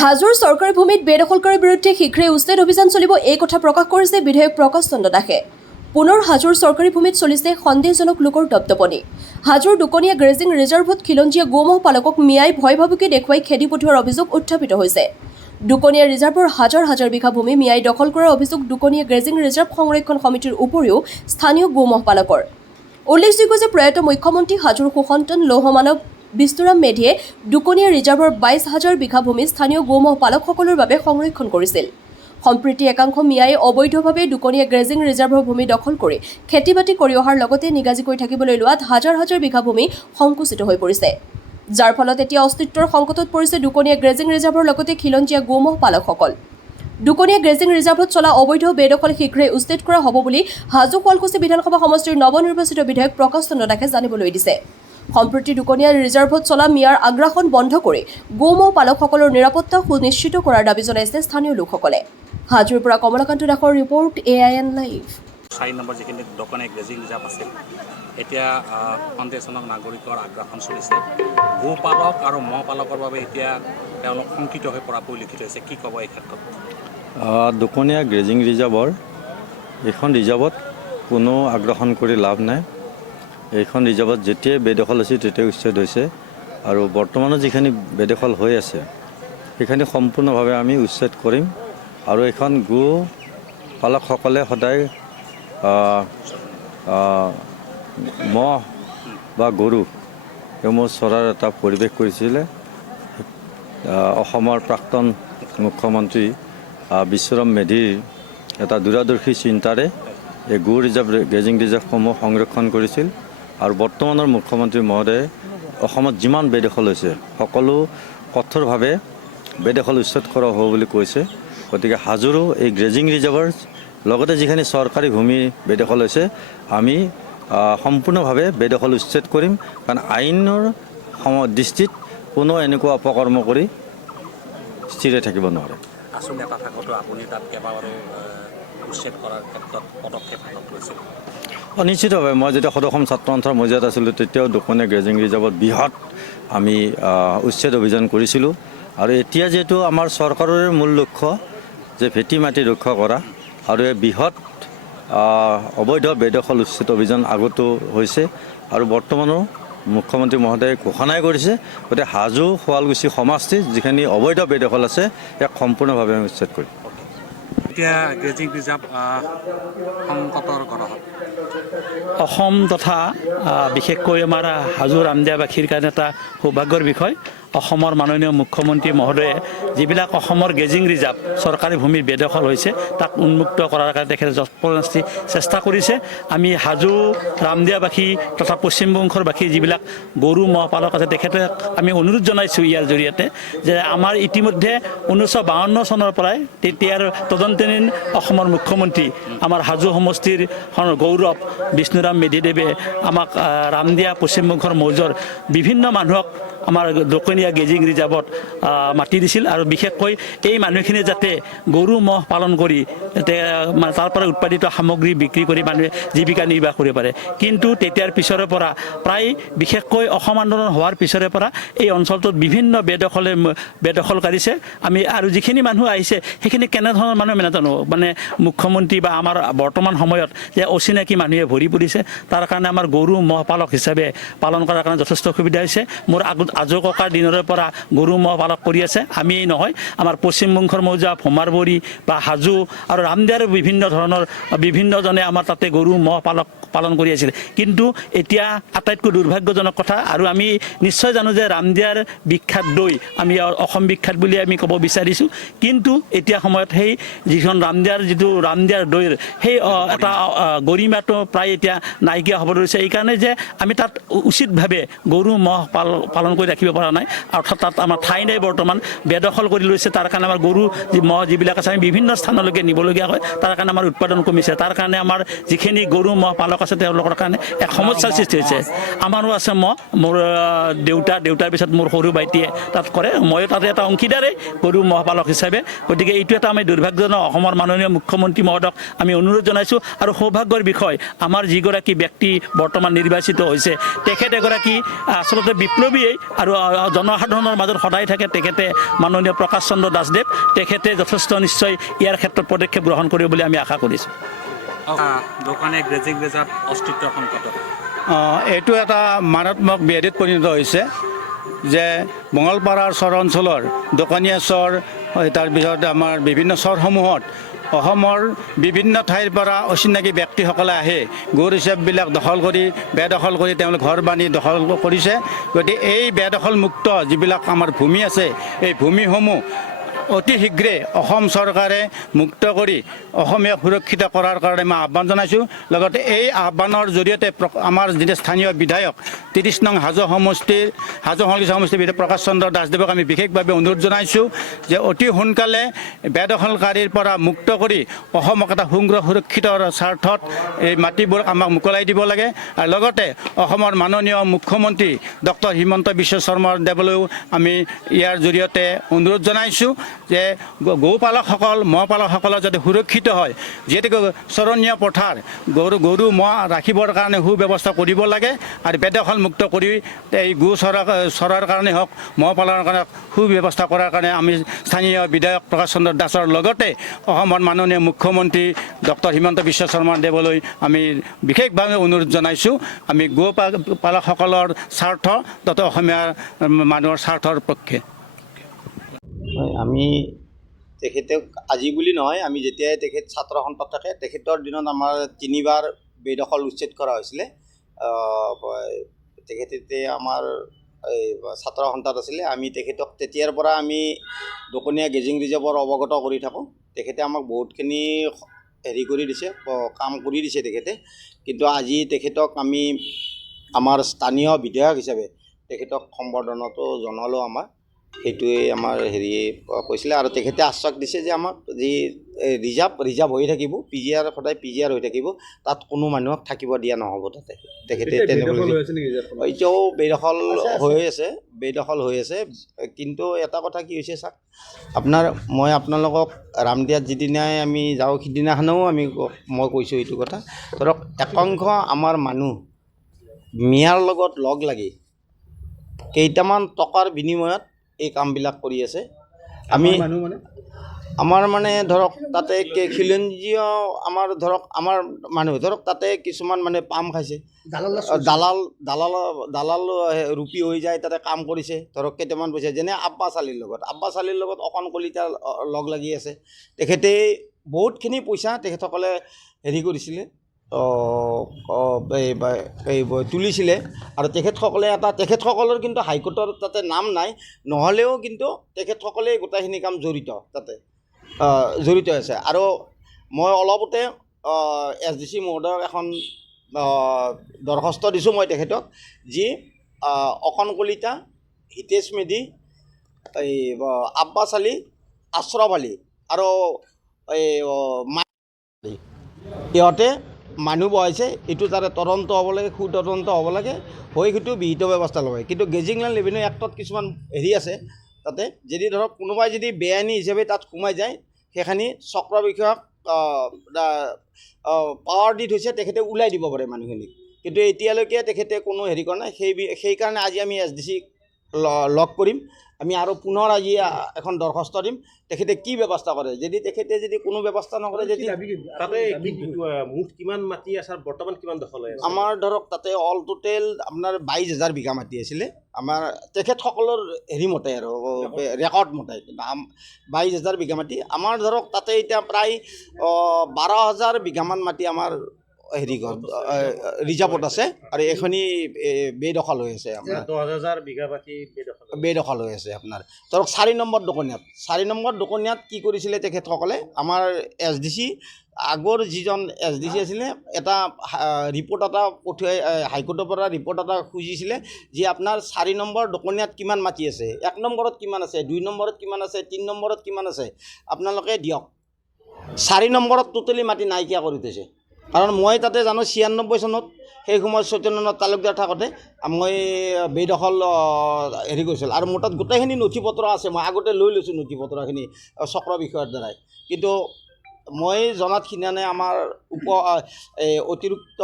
হাজোৰ চৰকাৰী ভূমিত বেদখলকাৰীৰ বিৰুদ্ধে শীঘ্ৰেই উচ্ছেদ অভিযান চলিব এই কথা প্ৰকাশ কৰিছে বিধায়ক প্ৰকাশ চন্দ্ৰ দাসে। পুনৰ হাজোৰ চৰকাৰী ভূমিত চলিছে সন্দেহজনক লোকৰ দপদপনি। হাজোৰ দুকনীয়া গ্ৰেজিং ৰিজাৰ্ভত খিলঞ্জীয়া গোমহ পালকক মিয়াই ভয় ভাবুকি দেখুৱাই খেদি পঠোৱাৰ অভিযোগ উত্থাপিত হৈছে। দুকনীয়া ৰিজাৰ্ভৰ হাজাৰ হাজাৰ বিঘা ভূমি মিয়াই দখল কৰাৰ অভিযোগ দুকনীয়া গ্ৰেজিং ৰিজাৰ্ভ সংৰক্ষণ সমিতিৰ উপৰিও স্থানীয় গোমহ পালকৰ। উল্লেখযোগ্য যে প্ৰয়াত মুখ্যমন্ত্ৰী হাজোৰ সুসন্তান লৌহমানৱ বিষ্ণুৰাম মেধিয়ে দুকনীয়া ৰিজাৰ্ভৰ 22,000 বিঘা ভূমি স্থানীয় গোমহ পালকসকলৰ বাবে সংৰক্ষণ কৰিছিল। সম্প্ৰতি একাংশ মিয়াই অবৈধভাৱে দুকনীয়া গ্ৰেজিং ৰিজাৰ্ভৰ ভূমি দখল কৰি খেতি বাতি কৰি অহাৰ লগতে নিগাজী কৰি থাকিবলৈ লোৱাত হাজাৰ হাজাৰ বিঘা ভূমি সংকুচিত হৈ পৰিছে, যাৰ ফলত এতিয়া অস্তিত্বৰ সংকটত পৰিছে দুকনীয়া গ্ৰেজিং ৰিজাৰ্ভৰ লগতে খিলঞ্জীয়া গোমহ পালকসকল। দুকনীয়া গ্ৰেজিং ৰিজাৰ্ভত চলা অবৈধ বেদখল শীঘ্ৰেই উচ্ছেদ কৰা হ'ব বুলি হাজো শুৱালকুছি বিধানসভা সমষ্টিৰ নৱনিৰ্বাচিত বিধায়ক প্ৰকাশ চন্দ্ৰ দাসে জানিবলৈ দিছে। সম্প্ৰতি দুকনীয়া ৰিজাৰ্ভত চলা মিয়াৰ আগ্ৰাসন বন্ধ কৰি গোমহ পালকসকলৰ নিৰাপত্তা সুনিশ্চিত কৰাৰ দাবী জনাইছে স্থানীয় লোকসকলে। হাজোৰ পৰা কমলাকান্ত দাসৰ ৰিপৰ্ট AIN লাইভ। 4 নম্বৰ যিখিনি দুকনীয়া গ্ৰেজিং ৰিজাৰ্ভ আছে এতিয়া সন্দেহজনক নাগৰিকৰ আগ্ৰাসন চলিছে। গোপালক আৰু মহ পালকৰ বাবে এতিয়া তেওঁলোক শংকিত হৈ পৰা পৰিলক্ষিত হৈছে। কি ক'ব এই ক্ষেত্ৰত? দুকনীয়া গ্ৰেজিং ৰিজাৰ্ভৰ এইখন ৰিজাৰ্ভত কোনো আগ্ৰাসন কৰি লাভ নাই। এইখন ৰিজাৰ্ভত যেতিয়াই বেদখল হৈছে তেতিয়াই উচ্ছেদ হৈছে আৰু বৰ্তমানো যিখিনি বেদখল হৈ আছে সেইখিনি সম্পূৰ্ণভাৱে আমি উচ্ছেদ কৰিম আৰু এইখন গো পালকসকলে সদায় মহ বা গৰু এইসমূহ চৰাৰ এটা পৰিৱেশ কৰিছিলে। অসমৰ প্ৰাক্তন মুখ্যমন্ত্ৰী বিষ্ণুৰাম মেধিৰ এটা দূৰদৰ্শী চিন্তাৰে এই গো ৰিজাৰ্ভ গ্ৰেজিং ৰিজাৰ্ভসমূহ সংৰক্ষণ কৰিছিল আৰু বৰ্তমানৰ মুখ্যমন্ত্ৰী মহোদয়ে অসমত যিমান বেদখল হৈছে সকলো কঠোৰভাৱে বেদখল উচ্ছেদ কৰা হ'ব বুলি কৈছে। গতিকে হাজোৰো এই গ্ৰেজিং ৰিজাৰ্ভৰ লগতে যিখিনি চৰকাৰী ভূমি বেদখল হৈছে আমি সম্পূৰ্ণভাৱে বেদখল উচ্ছেদ কৰিম, কাৰণ আইনৰ দৃষ্টিত কোনো এনেকুৱা অপকৰ্ম কৰি স্থিৰে থাকিব নোৱাৰে। আচলতে এটা থাকোঁতো আপুনি তাত কেইবাবাৰো উচ্ছেদ কৰাৰ ক্ষেত্ৰত পদক্ষেপ হাতত লৈছিল। নিশ্চিতভাৱে মই যেতিয়া সদৌ অসম ছাত্ৰ সন্থাৰ মজিয়াত আছিলোঁ তেতিয়াও দুকনীয়া গ্ৰেজিং ৰিজাৰ্ভত বৃহৎ আমি উচ্ছেদ অভিযান কৰিছিলোঁ আৰু এতিয়া যিহেতু আমাৰ চৰকাৰৰে মূল লক্ষ্য যে ভেটি মাটি ৰক্ষা কৰা আৰু এই বৃহৎ অবৈধ বেদখল উচ্ছেদ অভিযান আগতো হৈছে আৰু বৰ্তমানো মুখ্যমন্ত্ৰী মহোদয়ে ঘোষণাই কৰিছে। গতিকে হাজো শুৱালকুছি সমষ্টিত যিখিনি অবৈধ বেদখল আছে ইয়াক সম্পূৰ্ণভাৱে আমি উচ্ছেদ কৰিম। এতিয়া গ্ৰেজিং ৰিজাৰ্ভ সংকটৰ গঢ়ত অসম তথা বিশেষকৈ আমাৰ হাজো ৰামদিয়াবাসীৰ কাৰণে এটা সৌভাগ্যৰ বিষয়। অসমৰ মাননীয় মুখ্যমন্ত্ৰী মহোদয়ে যিবিলাক অসমৰ গ্ৰেজিং ৰিজাৰ্ভ চৰকাৰী ভূমিৰ বেদখল হৈছে তাক উন্মুক্ত কৰাৰ কাৰণে তেখেতে যৎপৰোনাস্তি চেষ্টা কৰিছে। আমি হাজো ৰামদিয়াবাসী তথা পশ্চিমবংগৰ বাসী যিবিলাক গৰু মহ পালক আছে তেখেতে আমি অনুৰোধ জনাইছোঁ ইয়াৰ জৰিয়তে যে আমাৰ ইতিমধ্যে 1952 চনৰ পৰাই তেতিয়াৰ তদন্তকালীন অসমৰ মুখ্যমন্ত্ৰী আমাৰ হাজো সমষ্টিৰ গৌৰৱ বিষ্ণুৰাম মেধিদেৱে আমাক ৰামদিয়া পশ্চিমবংগৰ মৌজৰ বিভিন্ন মানুহক আমাৰ দুকনীয়া গ্ৰেজিং ৰিজাৰ্ভত মাতি দিছিল আৰু বিশেষকৈ এই মানুহখিনি যাতে গৰু মহ পালন কৰি তাৰ পৰা উৎপাদিত সামগ্ৰী বিক্ৰী কৰি মানুহে জীৱিকা নিৰ্বাহ কৰিব পাৰে। কিন্তু তেতিয়াৰ পিছৰে পৰা প্ৰায় বিশেষকৈ অসম আন্দোলন হোৱাৰ পিছৰে পৰা এই অঞ্চলটোত বিভিন্ন বেদখল কাঢ়িছে। আমি আৰু যিখিনি মানুহ আহিছে সেইখিনি কেনেধৰণৰ মানুহ নাজানো, মানে মুখ্যমন্ত্ৰী বা আমাৰ বৰ্তমান সময়ত যে অচিনাকি মানুহে ভৰি পৰিছে তাৰ কাৰণে আমাৰ গৰু মহ পালক হিচাপে পালন কৰাৰ কাৰণে যথেষ্ট অসুবিধা হৈছে। মোৰ আজো ককাৰ দিনৰে পৰা গৰু মহ পালক কৰি আছে। আমি নহয়, আমাৰ পশ্চিমবংগৰ মৌজা ভোমাৰবৰী বা হাজো আৰু ৰামদিয়াৰ বিভিন্নজনে আমাৰ তাতে গৰু মহ পালন কৰি আছিল। কিন্তু এতিয়া আটাইতকৈ দুৰ্ভাগ্যজনক কথা, আৰু আমি নিশ্চয় জানো যে ৰামদিয়াৰ বিখ্যাত দৈ আমি অসম বিখ্যাত বুলি আমি ক'ব বিচাৰিছোঁ, কিন্তু এতিয়া সময়ত সেই যিখন ৰামদিয়াৰ দৈৰ সেই এটা গৰিমাটো প্ৰায় এতিয়া নাইকিয়া হ'ব ধৰিছে। এইকাৰণে যে আমি তাত উচিতভাৱে গৰু মহ পালন কৰি ৰাখিব পৰা নাই, অৰ্থাৎ তাত আমাৰ ঠাই নাই, বৰ্তমান বেদখল কৰি লৈছে। তাৰ কাৰণে আমাৰ গৰু মহ যিবিলাক আছে আমি বিভিন্ন স্থানলৈকে নিবলগীয়া হয়, তাৰ কাৰণে আমাৰ উৎপাদন কমিছে। তাৰ কাৰণে আমাৰ যিখিনি গৰু মহ পালক আছে তেওঁলোকৰ কাৰণে এক সমস্যাৰ সৃষ্টি হৈছে। আমাৰো আছে মহ, মোৰ দেউতাৰ পিছত মোৰ সৰু ভাইটিয়ে তাত কৰে, ময়ো তাতে এটা অংশীদাৰেই গৰু মহ পালক হিচাপে। গতিকে এইটো এটা আমি দুৰ্ভাগ্যজনক। অসমৰ মাননীয় মুখ্যমন্ত্ৰী মহোদয়ক আমি অনুৰোধ জনাইছোঁ আৰু সৌভাগ্যৰ বিষয় নহয় আমাৰ যিগৰাকী ব্যক্তি বৰ্তমান নিৰ্বাচিত হৈছে তেখেত এগৰাকী আচলতে বিপ্লৱীয়ে আৰু জনসাধাৰণৰ মাজত সদায় থাকে তেখেতে মাননীয় প্ৰকাশ চন্দ্ৰ দাসদেৱ তেখেতে যথেষ্ট নিশ্চয় ইয়াৰ ক্ষেত্ৰত পদক্ষেপ গ্ৰহণ কৰিব বুলি আমি আশা কৰিছোঁ দোকানে গ্ৰেজিং ৰিজাৰ্ভ অস্তিত্বৰ সংকটত এইটো এটা মাৰাত্মক ব্যাধিত পৰিণত হৈছে যে মঙলপাৰাৰ চৰ অঞ্চলৰ দোকানীয়া চৰ তাৰপিছত আমাৰ বিভিন্ন চৰসমূহত অসমৰ বিভিন্ন ঠাইৰ পৰা অচিনাকি ব্যক্তিসকলে আহি গো ৰিজাৰ্ভবিলাক দখল কৰি বেদখল কৰি তেওঁলোক ঘৰ বান্ধি দখল কৰিছে গতিকে এই বেদখলমুক্ত যিবিলাক আমাৰ ভূমি আছে এই ভূমিসমূহ অতি শীঘ্ৰে অসম চৰকাৰে মুক্ত কৰি অসমীয়া সুৰক্ষিত কৰাৰ কাৰণে মই আহ্বান জনাইছোঁ লগতে এই আহ্বানৰ জৰিয়তে আমাৰ যিটো স্থানীয় বিধায়ক ৩০ নং হাজো সংসদীয় সমষ্টিৰ বিধায়ক প্ৰকাশ চন্দ্ৰ দাসদেৱক আমি বিশেষভাৱে অনুৰোধ জনাইছোঁ যে অতি সোনকালে বেদখলকাৰীৰ পৰা মুক্ত কৰি অসমক এটা সুৰক্ষিত স্বাৰ্থত এই মাটিবোৰ আমাক মোকলাই দিব লাগে আৰু লগতে অসমৰ মাননীয় মুখ্যমন্ত্ৰী ডক্টৰ হিমন্ত বিশ্ব শৰ্মা দেৱলৈও আমি ইয়াৰ জৰিয়তে অনুৰোধ জনাইছোঁ যে গৌপালকসকল মহপালকসকলৰ যাতে সুৰক্ষিত হয় যিহেতুকে চৰণীয়া পথাৰ গৰু মহ ৰাখিবৰ কাৰণে সুব্যৱস্থা কৰিব লাগে আৰু বেদখল মুক্ত কৰি এই গো চৰাৰ কাৰণে হওক মহ পালনৰ কাৰণে সুব্যৱস্থা কৰাৰ কাৰণে আমি স্থানীয় বিধায়ক প্ৰকাশ চন্দ্ৰ দাসৰ লগতে অসমৰ মাননীয় মুখ্যমন্ত্ৰী ডক্টৰ হিমন্ত বিশ্ব শৰ্মা দেৱলৈ আমি বিশেষভাৱে অনুৰোধ জনাইছোঁ আমি গো পালকসকলৰ স্বাৰ্থ তথা অসমীয়া মানুহৰ স্বাৰ্থৰ পক্ষে আমি তেখেতক আজি বুলি নহয় আমি যেতিয়াই তেখেত ছাত্ৰ সন্থাত থাকে তেখেতৰ দিনত আমাৰ 3বাৰ বেদখল উচ্ছেদ কৰা হৈছিলে তেখেতে আমাৰ এই ছাত্ৰ সন্থাত আছিলে আমি তেখেতক তেতিয়াৰ পৰা আমি দোকনীয়া গেজিং ৰিজাৰ্ভৰ অৱগত কৰি থাকোঁ তেখেতে আমাক বহুতখিনি হেৰি কৰি দিছে কাম কৰি দিছে তেখেতে কিন্তু আজি তেখেতক আমি আমাৰ স্থানীয় বিধায়ক হিচাপে তেখেতক সম্বৰ্ধনাটো জনালোঁ আমাৰ সেইটোৱে আমাৰ হেৰি কৈছিলে আৰু তেখেতে আশ্বাস দিছে যে আমাক যি ৰিজাৰ্ভ হৈ থাকিব পিজিআৰ সদায় পিজিআৰ হৈ থাকিব তাত কোনো মানুহক থাকিব দিয়া নহ'ব তাতে তেখেতে এতিয়াও বেদখল হৈ আছে কিন্তু এটা কথা কি হৈছে চাওক মই আপোনালোকক ৰামদিয়াত যিদিনাই আমি যাওঁ সিদিনাখনেও মই কৈছোঁ এইটো কথা ধৰক একাংশ আমাৰ মানুহ মিয়াৰ লগত লগ লাগি কেইটামান টকাৰ বিনিময়ত এই কামবিলাক কৰি আছে আমি আমাৰ মানে ধৰক তাতে খিলঞ্জীয় আমাৰ মানুহ ধৰক তাতে কিছুমান মানে পাম খাইছে দালাল ৰূপী হৈ যায় তাতে কাম কৰিছে ধৰক কেইটামান পইচা যেনে আব্বাছ আলীৰ লগত অকণ কলিতা লগ লাগি আছে তেখেতে বহুতখিনি পইচা তেখেতসকলে হেৰি কৰিছিলে তুলিছিলে আৰু তেখেতসকলৰ কিন্তু হাইকোৰ্টৰ তাতে নাম নাই নহ'লেও কিন্তু তেখেতসকলে গোটেইখিনি কাম জড়িত আছে আৰু মই অলপতে SDC মহোদয়ক এখন দৰখাস্ত দিছোঁ মই তেখেতক যি অকণ কলিতা হিতেশ মেধি এই আব্বাছ আলী আশ্ৰফ আলী আৰু এই সিহঁতে মানুহ বহাইছে এইটো তাৰে তদন্ত হ'ব লাগে সুতদন্ত হ'ব লাগে হৈ সেইটো বিহিত ব্যৱস্থা ল'ব কিন্তু গেজিং লেণ্ড ৰেভিনিউ এক্টত কিছুমান হেৰি আছে তাতে যদি ধৰক কোনোবাই যদি বেআইনী হিচাপে তাত সোমাই যায় সেইখিনি চক্ৰ বিষয়ক পাৱাৰ দি থৈছে তেখেতে ওলাই দিব পাৰে মানুহখিনিক কিন্তু এতিয়ালৈকে তেখেতে কোনো হেৰি কৰা নাই সেইকাৰণে আজি আমি SDCক লগ কৰিম আমি আৰু পুনৰ আজি এখন দৰখাস্ত দিম তেখেতে কি ব্যৱস্থা কৰে তেখেতে যদি কোনো ব্যৱস্থা নকৰে তাতে মুঠ কিমান মাটি আছে বৰ্তমান কিমান দখল হৈ আছে আমাৰ ধৰক তাতে অল টোটেল আপোনাৰ 22,000 বিঘা মাটি আছিলে আমাৰ তেখেতসকলৰ হেৰি মতে আৰু ৰেকৰ্ড মতে 22,000 বিঘা মাটি আমাৰ ধৰক তাতে এতিয়া প্ৰায় 12,000 বিঘামান মাটি আমাৰ হেৰি ৰিজাৰ্ভত আছে আৰু এইখিনি বেদখল হৈ আছে আপোনাৰ 10,000 বিঘা মাটি বেদখল হৈ আছে আপোনাৰ ধৰক 4 নম্বৰ দোকনীয়াত কি কৰিছিলে তেখেতসকলে আমাৰ SDC আগৰ যিজন SDC আছিলে এটা ৰিপৰ্ট এটা পঠিয়াই হাইকোৰ্টৰ পৰা ৰিপৰ্ট এটা খুজিছিলে যে আপোনাৰ 4 নম্বৰ দোকনীয়াত কিমান মাটি আছে 1 নম্বৰত কিমান আছে 2 নম্বৰত কিমান আছে 3 নম্বৰত কিমান আছে আপোনালোকে দিয়ক 4 নম্বৰত টোটেলি মাটি নাইকিয়া কৰি থৈছে কাৰণ মই তাতে জানো 96 চনত সেই সময়ত চৈতন্যনাথ তালুকদাৰ থাকোঁতে মই বেদখল হেৰি কৰিছিলোঁ আৰু মোৰ তাত গোটেইখিনি নথি পত্ৰ আছে মই আগতে লৈ লৈছোঁ নথি পত্ৰখিনি চক্ৰ বিষয়ৰ দ্বাৰাই কিন্তু মই জনাত সিদিনানে আমাৰ অতিৰিক্ত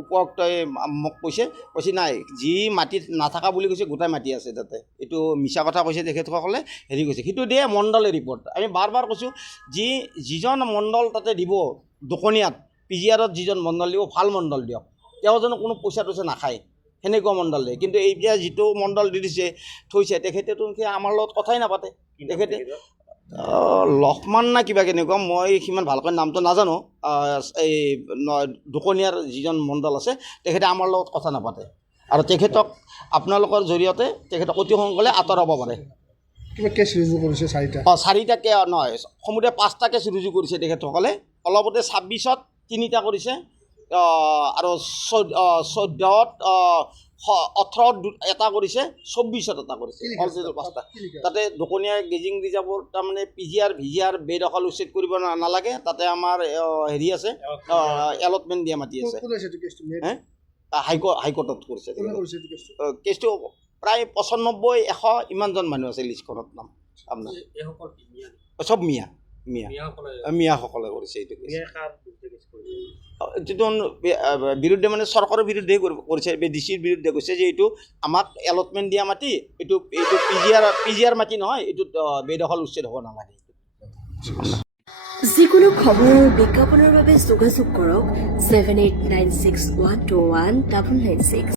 উপায়ুক্তই মোক কৈছে নাই যি মাটিত নাথাকা বুলি কৈছে গোটাই মাটি আছে তাতে, এইটো মিছা কথা কৈছে তেখেতসকলে হেৰি কৈছে, সেইটো দিয়ে মণ্ডলে ৰিপৰ্ট। আমি বাৰ কৈছোঁ যিজন মণ্ডল তাতে দিব দোকনীয়াত PGRত যিজন মণ্ডল দিব ভাল মণ্ডল দিয়ক, তেওঁ জানো কোনো পইচা টইচা নাখায় সেনেকুৱা মণ্ডল দিয়ে। কিন্তু এতিয়া যিটো মণ্ডল দি দিছে থৈছে তেখেতেতো আমাৰ লগত কথাই নাপাতে। তেখেতে লক্ষ্মণ না কিবা কেনেকুৱা, মই সিমান ভালকৈ নামটো নাজানো। এই দোকনীয়াৰ যিজন মণ্ডল আছে তেখেতে আমাৰ লগত কথা নাপাতে আৰু তেখেতক আপোনালোকৰ জৰিয়তে তেখেতক অতি সোনকালে আঁতৰাব পাৰে। কিবা কেছ ৰুজু কৰিছে 4টা? 4টাকে নহয়, সমুদায় 5টা কেছ ৰুজু কৰিছে তেখেতসকলে। অলপতে 26ত 3টা কৰিছে আৰু 14ত 18ত এটা কৰিছে, 24ত এটা কৰিছে, 5টা। তাতে দোকনীয়া গেজিং ৰিজাৰ্ভৰ তাৰমানে PGR VGR বেদখল উচ্ছেদ কৰিব নালাগে, তাতে আমাৰ হেৰি আছে এলটমেণ্ট দিয়া মাটি আছে। হাইকোৰ্টত কৰিছে কেছটো। প্ৰায় 95-100 ইমানজন মানুহ আছে লিষ্টখনত নাম আপোনাৰ, চব মিয়াসকলে কৰিছে এইটো কেছ। এইটো বিৰুদ্ধে মানে চৰকাৰৰ বিৰুদ্ধে কৰিছে, DCৰ বিৰুদ্ধে কৈছে যে এইটো আমাক এলটমেণ্ট দিয়া মাটি, এইটো PGR মাটি নহয়, এইটো বেদখল উচ্ছেদ হ'ব নালাগে। যিকোনো খবৰৰ বিজ্ঞাপনৰ বাবে যোগাযোগ কৰক 7896121996।